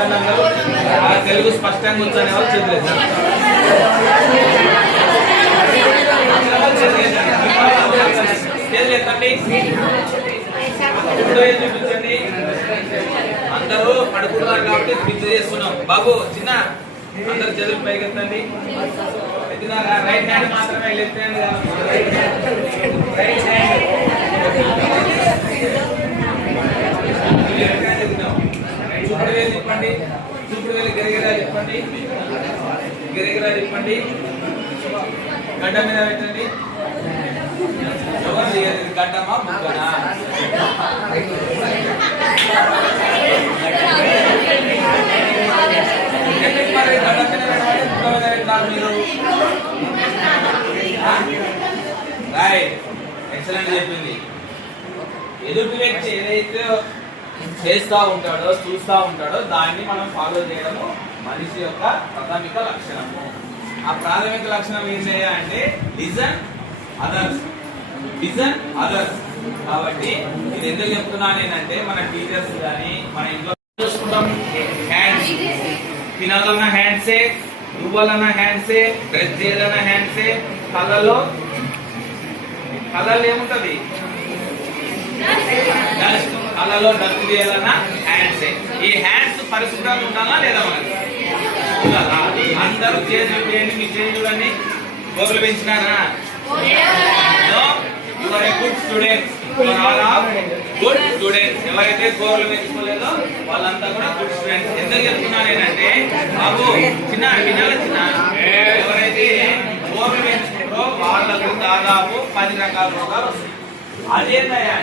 చెప్పండి తెలుగు స్పష్టంగా వచ్చనే వాళ్ళు చేతులేదు చూపించండి? అందరూ పడుకుంటున్నారు కాబట్టి పిచ్చి చేస్తున్నాం బాబు చిన్న అందరు చదువు పైకి ఎత్తండి. రైట్ హ్యాండ్ మాత్రమే లెఫ్ట్ హ్యాండ్ రైట్ హ్యాండ్ గిరిగిరా గడ్డ మీద పెట్టండి. ఎవరు తీయాలి? గడ్డమా ముక్కనా ఎక్సలెంట్ చెప్పింది. ఎదుటి వ్యక్తి ఏదైతే చేస్తా ఉంటాడో చూస్తా ఉంటాడో దాన్ని మనం ఫాలో చేయడము మనిషి యొక్క ప్రాథమిక లక్షణము. ఆ ప్రాథమిక లక్షణం ఏంటి అంటే లిజన్ అదర్స్ లిజన్ అదర్స్ కాబట్టి ఇది ఎందుకు చెప్తున్నాను ఏంటంటే మన టీచర్స్ కానీ మన ఇంట్లో చూసుకుంటాం. హ్యాండ్స్ తినాలన్న హ్యాండ్సే ఇవ్వాలన్న హ్యాండ్సే డ్రెస్ చేయాలన్న హ్యాండ్సే కళ్ళలో కళ్ళలో ఏముంటది? కళ్ళలో డస్ట్ చేయాలన్న హ్యాండ్సే ఈ హ్యాండ్స్ పరిశుభ్రంగా ఉండాలా లేదా మనకి? అందరూ చేతులు చేయండి మీ చేతులు చూడండి గోగులు పెంచినారా గుడ్ స్టూడెంట్స్ గుడ్ స్టూడెంట్స్ ఎవరైతే గోగులు పెంచుకోలేదో వాళ్ళంతా కూడా గుడ్ స్టూడెంట్స్ ఎందుకు చెప్తున్నాను ఏంటంటే బాబు చిన్న వినాల చిన్న. ఎవరైతే గోగులు పెంచుకుంటారో వాళ్ళకు దాదాపు పది రకాల రోగాలు వస్తాయి. అదేంటయ్యా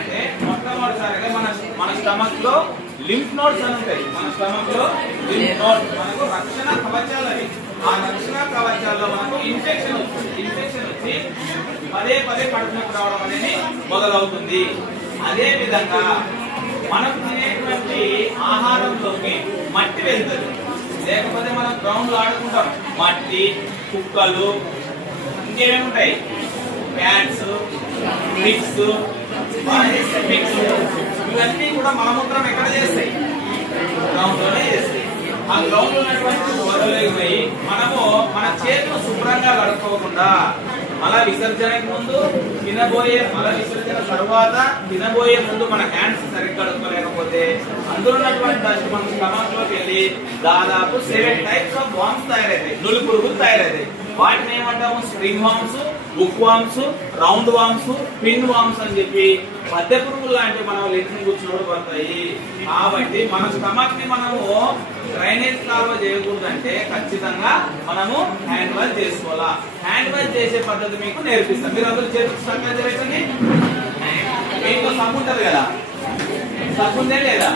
మొట్టమొదటిసారిగా మన మన స్టమక్లో లింఫ్ నోట్స్ అని ఉంటాయి. మన స్టమక్లో లింఫ్ మనకు రక్షణ కవచాలు అవి ఆ రక్షణ కవచాల్లో మనకు ఇన్ఫెక్షన్ వస్తుంది. ఇన్ఫెక్షన్ వచ్చి పదే పదే కడుపునకు రావడం అనేది మొదలవుతుంది. అదే విధంగా మనం తినేటువంటి ఆహారంలోకి మట్టి వెళ్తుంది. లేకపోతే మనం గ్రౌండ్లో ఆడుకుంటాం. మట్టి కుక్కలు ఇంకేమేమి ఉంటాయి? ప్యాడ్స్ మిక్స్ మిక్స్ ఇవన్నీ కూడా మలమూత్రం ఎక్కడ చేస్తాయి? గ్రౌండ్లోనే చేస్తాయి. ఆ గ్రౌండ్ ఉన్నటువంటి వదిలేకపోయి మనము మన చేతులు శుభ్రంగా కడుక్కోకుండా మల విసర్జనకి ముందు తినబోయే మల విసర్జన తర్వాత తినబోయే ముందు మన హ్యాండ్స్ సరిగ్గా కడుక్కోలేకపోతే అందులో ఉన్నటువంటి డస్ట్ మన స్టమక్ వెళ్ళి దాదాపు సెవెన్ టైప్స్ ఆఫ్ వామ్స్ తయారవుతాయి. నులి పురుగులు తయారవుతాయి. వాటిని ఏమంటాము? Spring worms book worms round worms pin worms అని చెప్పి మధ్య పురుగులు లాంటి మనం లెట్రిన్ కూర్చున్నప్పుడు పడతాయి. కాబట్టి మన స్టమక్ని మనము డ్రైనేజ్ కాలువ చేయకూడదు అంటే ఖచ్చితంగా మనము హ్యాండ్ వాష్ చేసుకోవాలా. హ్యాండ్ వాష్ చేసే పద్ధతి మీకు నేర్పిస్తాం మీరు అందరూ చేతులు స్టక్ పెట్టండి మీకు సబ్బు ఉంటుంది కదా? సబ్బు ఉందే లేదా?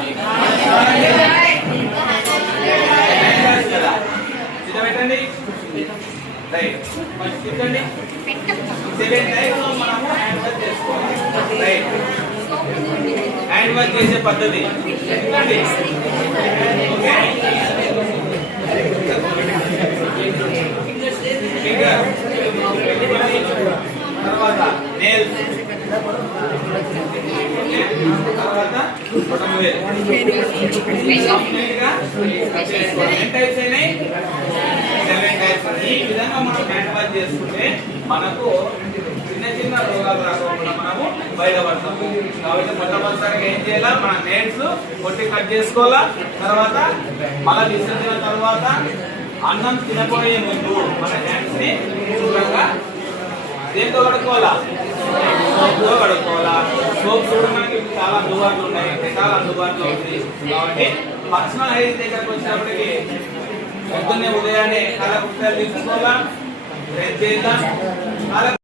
కదా? ఇది పెట్టండి హ్యాండ్ వాష్ వాష్ చేసే పద్ధతి తర్వాత నేల్ తర్వాత బొటన టైప్స్ అయినాయి ఈ విధంగా మనం హ్యాండ్ చేసుకుంటే మనకు చిన్న చిన్న రోగాలు రాకుండా మనము బయటపడతాము. కాబట్టి మొట్టమొదటిసారిగా ఏం చేయాలా? మన నేట్స్ కొట్టి కట్ చేసుకోవాలా? తర్వాత మళ్ళీ విసర్జన తర్వాత అన్నం తినబోయే ముందు మన హ్యాండ్స్ని శుభ్రంగా దేంతో కడుక్కోవాలా? సోప్తో కడుక్కోవాలా? సోప్ కూడా మనకి చాలా అందుబాటులో ఉన్నాయి. చాలా అందుబాటులో ఉంది. కాబట్టి పర్సనల్ హైజీన్ దగ్గరకు వచ్చినప్పటికీ పొద్దున్నే ఉదయాన్నే కళ కుక్కలు తీసుకోవాలా రేపు